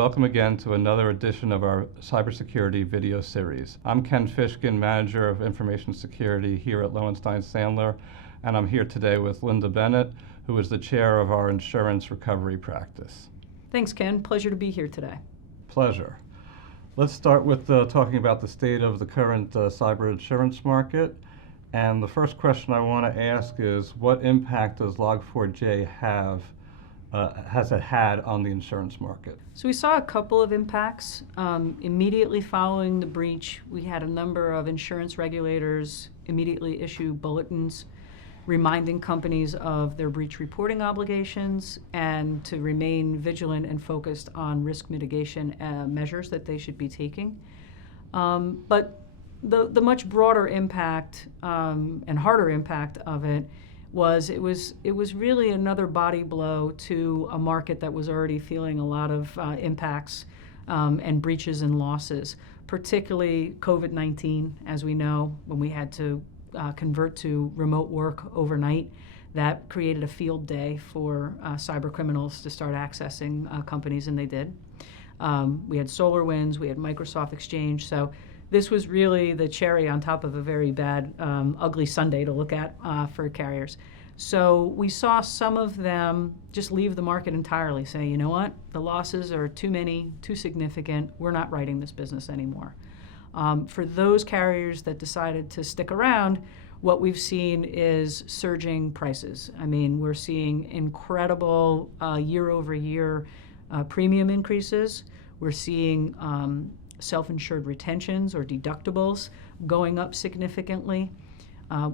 welcome again to another edition of our Cybersecurity video series. I'm Ken Fishkin, Manager of Information Security here at Lowenstein Sandler, and I'm here today with Lynda Bennett, who is the chair of our insurance recovery practice. Thanks, Ken. Pleasure to be here today. Pleasure. Let's start with talking about the state of the current cyber insurance market. And the first question I want to ask is, what impact does Log4j has it had on the insurance market? So we saw a couple of impacts. Immediately following the breach, we had a number of insurance regulators immediately issue bulletins reminding companies of their breach reporting obligations and to remain vigilant and focused on risk mitigation measures that they should be taking. But the much broader impact and harder impact of it was really another body blow to a market that was already feeling a lot of impacts and breaches and losses, particularly COVID-19, as we know, when we had to convert to remote work overnight. That created a field day for cyber criminals to start accessing companies, and they did. We had SolarWinds, we had Microsoft Exchange, so this was really the cherry on top of a very bad, ugly Sunday to look at for carriers. So we saw some of them just leave the market entirely, say, you know what, the losses are too many, too significant, we're not writing this business anymore. For those carriers that decided to stick around, what we've seen is surging prices. I mean, we're seeing incredible year-over-year premium increases. We're seeing self-insured retentions or deductibles going up significantly.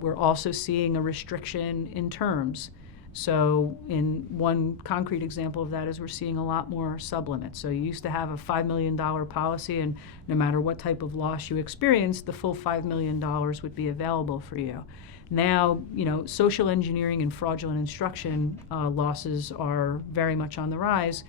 We're also seeing a restriction in terms. So in one concrete example of that is we're seeing a lot more sublimits. So you used to have a $5 million policy, and no matter what type of loss you experienced, the full $5 million would be available for you. Now, social engineering and fraudulent instruction losses are very much on the rise.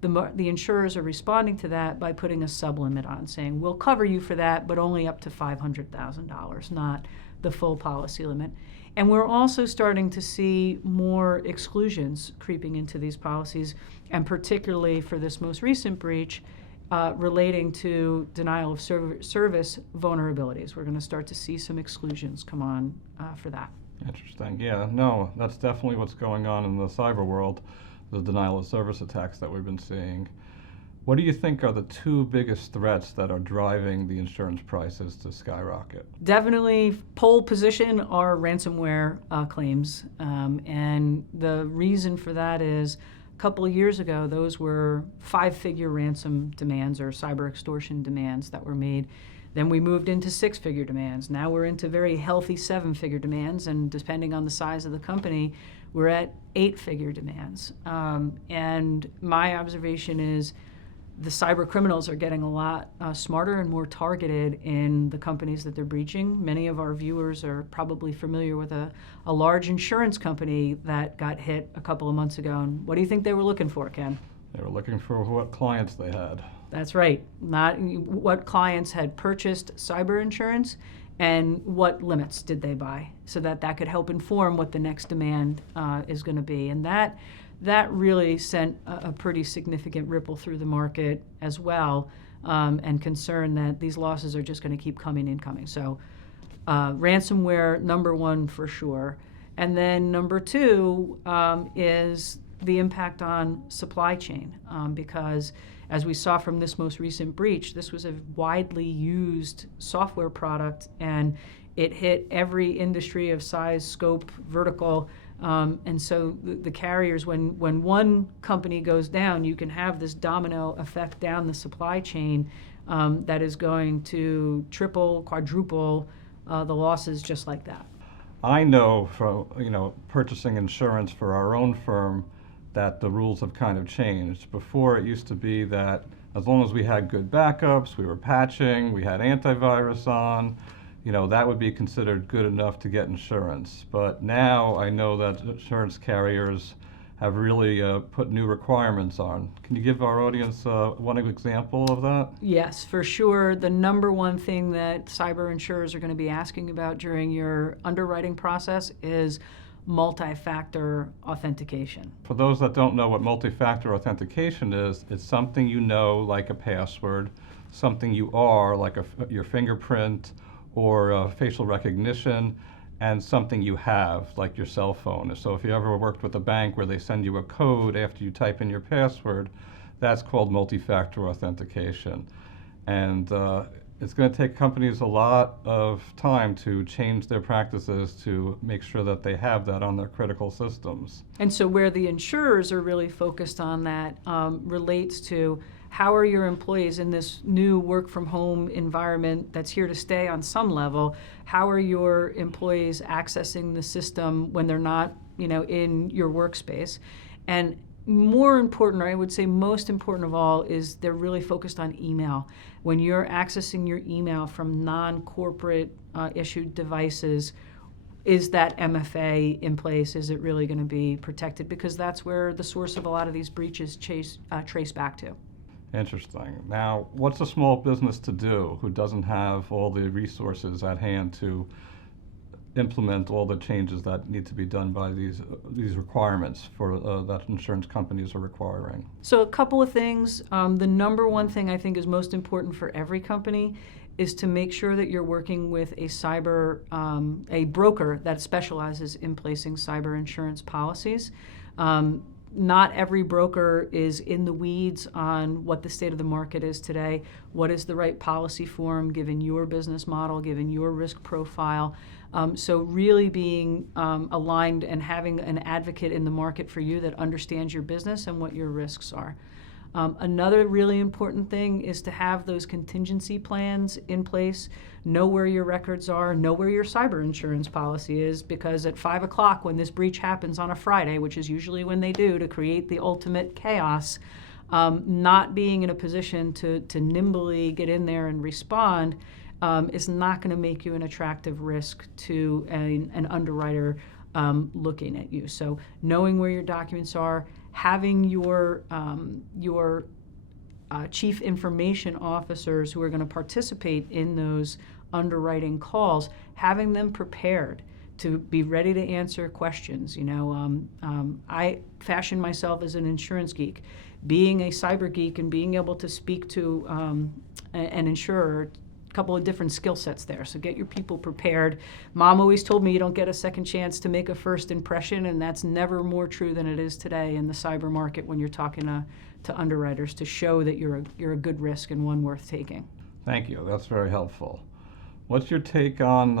The insurers are responding to that by putting a sublimit on, saying, we'll cover you for that, but only up to $500,000, not the full policy limit. And we're also starting to see more exclusions creeping into these policies, and particularly for this most recent breach relating to denial of service vulnerabilities. We're going to start to see some exclusions come on for that. Interesting. Yeah, no, that's definitely what's going on in the cyber world, the denial of service attacks that we've been seeing. What do you think are the two biggest threats that are driving the insurance prices to skyrocket? Definitely pole position are ransomware claims. And the reason for that is a couple of years ago, those were 5-figure ransom demands or cyber extortion demands that were made. Then we moved into 6-figure demands. Now we're into very healthy 7-figure demands, and depending on the size of the company, we're at 8-figure demands. And my observation is the cyber criminals are getting a lot smarter and more targeted in the companies that they're breaching. Many of our viewers are probably familiar with a large insurance company that got hit a couple of months ago. And what do you think they were looking for, Ken? They were looking for what clients they had. That's right. Not what clients had purchased cyber insurance and what limits did they buy, so that could help inform what the next demand is going to be. And that really sent a pretty significant ripple through the market as well, and concern that these losses are just going to keep coming and coming. So ransomware, number one for sure. And then number two is the impact on supply chain, because as we saw from this most recent breach, this was a widely used software product, and it hit every industry of size, scope, vertical. And so the carriers, when one company goes down, you can have this domino effect down the supply chain that is going to triple, quadruple the losses just like that. I know from purchasing insurance for our own firm that the rules have kind of changed. Before, it used to be that as long as we had good backups, we were patching, we had antivirus on, that would be considered good enough to get insurance. But now I know that insurance carriers have really put new requirements on. Can you give our audience one example of that? Yes, for sure. The number one thing that cyber insurers are going to be asking about during your underwriting process is multi-factor authentication. For those that don't know what multi-factor authentication is, it's something you know, like a password, something you are, like your fingerprint or facial recognition, and something you have, like your cell phone. So if you ever worked with a bank where they send you a code after you type in your password, that's called multi-factor authentication. And it's going to take companies a lot of time to change their practices to make sure that they have that on their critical systems. And so where the insurers are really focused on that relates to how are your employees in this new work from home environment that's here to stay on some level, how are your employees accessing the system when they're not, in your workspace? And more important, or I would say most important of all, is they're really focused on email. When you're accessing your email from non-corporate issued devices, is that MFA in place? Is it really going to be protected? Because that's where the source of a lot of these breaches trace back to. Interesting. Now, what's a small business to do who doesn't have all the resources at hand to implement all the changes that need to be done by these requirements for that insurance companies are requiring? So a couple of things. The number one thing I think is most important for every company is to make sure that you're working with a broker that specializes in placing cyber insurance policies. Not every broker is in the weeds on what the state of the market is today. What is the right policy form given your business model, given your risk profile? So really being aligned and having an advocate in the market for you that understands your business and what your risks are. Another really important thing is to have those contingency plans in place, know where your records are, know where your cyber insurance policy is, because at 5 o'clock when this breach happens on a Friday, which is usually when they do to create the ultimate chaos, not being in a position to nimbly get in there and respond is not going to make you an attractive risk to an underwriter looking at you. So knowing where your documents are, having your chief information officers who are going to participate in those underwriting calls, having them prepared to be ready to answer questions. I fashion myself as an insurance geek. Being a cyber geek and being able to speak to an insurer, couple of different skill sets there. So get your people prepared. Mom always told me you don't get a second chance to make a first impression, and that's never more true than it is today in the cyber market when you're talking to underwriters, to show that you're a good risk and one worth taking. Thank you. That's very helpful. What's your take on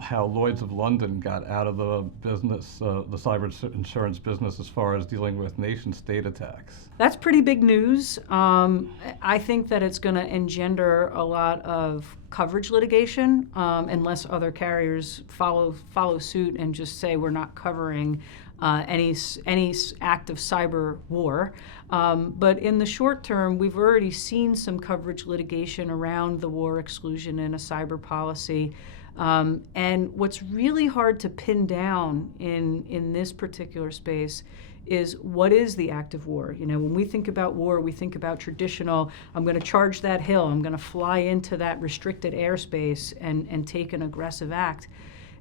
how Lloyd's of London got out of the business, the cyber insurance business, as far as dealing with nation-state attacks? That's pretty big news. I think that it's going to engender a lot of coverage litigation unless other carriers follow suit and just say we're not covering any act of cyber war. But in the short term, we've already seen some coverage litigation around the war exclusion in a cyber policy. And what's really hard to pin down in this particular space is what is the act of war? When we think about war, we think about traditional, I'm going to charge that hill, I'm going to fly into that restricted airspace and take an aggressive act.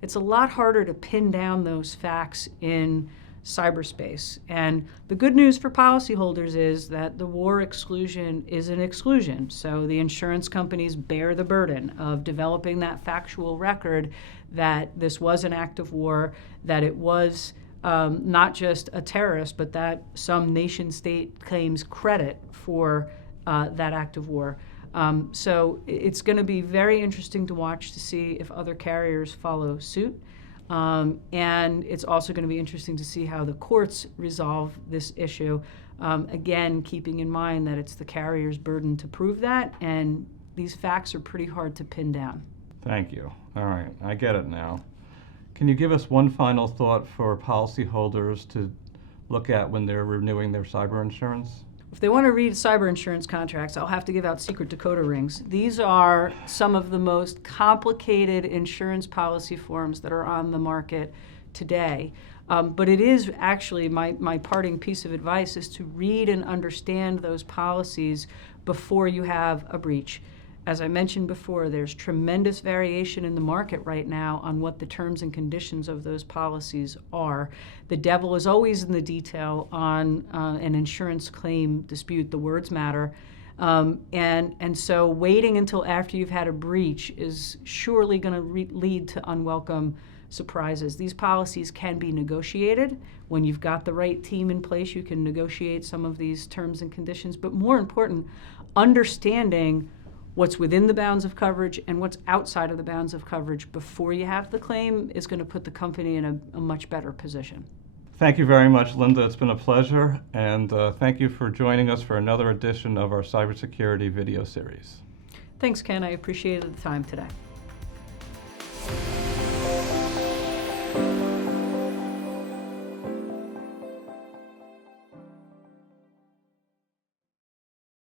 It's a lot harder to pin down those facts in cyberspace. And the good news for policyholders is that the war exclusion is an exclusion. So the insurance companies bear the burden of developing that factual record that this was an act of war, that it was not just a terrorist, but that some nation state claims credit for that act of war. So it's going to be very interesting to watch to see if other carriers follow suit. And it's also going to be interesting to see how the courts resolve this issue. Again, keeping in mind that it's the carrier's burden to prove that, and these facts are pretty hard to pin down. Thank you. All right, I get it now. Can you give us one final thought for policyholders to look at when they're renewing their cyber insurance? If they want to read cyber insurance contracts, I'll have to give out secret decoder rings. These are some of the most complicated insurance policy forms that are on the market today. But it is actually my parting piece of advice is to read and understand those policies before you have a breach. As I mentioned before, there's tremendous variation in the market right now on what the terms and conditions of those policies are. The devil is always in the detail on an insurance claim dispute. The words matter. And so waiting until after you've had a breach is surely going to lead to unwelcome surprises. These policies can be negotiated. When you've got the right team in place, you can negotiate some of these terms and conditions. But more important, understanding what's within the bounds of coverage and what's outside of the bounds of coverage before you have the claim is going to put the company in a much better position. Thank you very much, Lynda. It's been a pleasure, and thank you for joining us for another edition of our cybersecurity video series. Thanks, Ken. I appreciated the time today.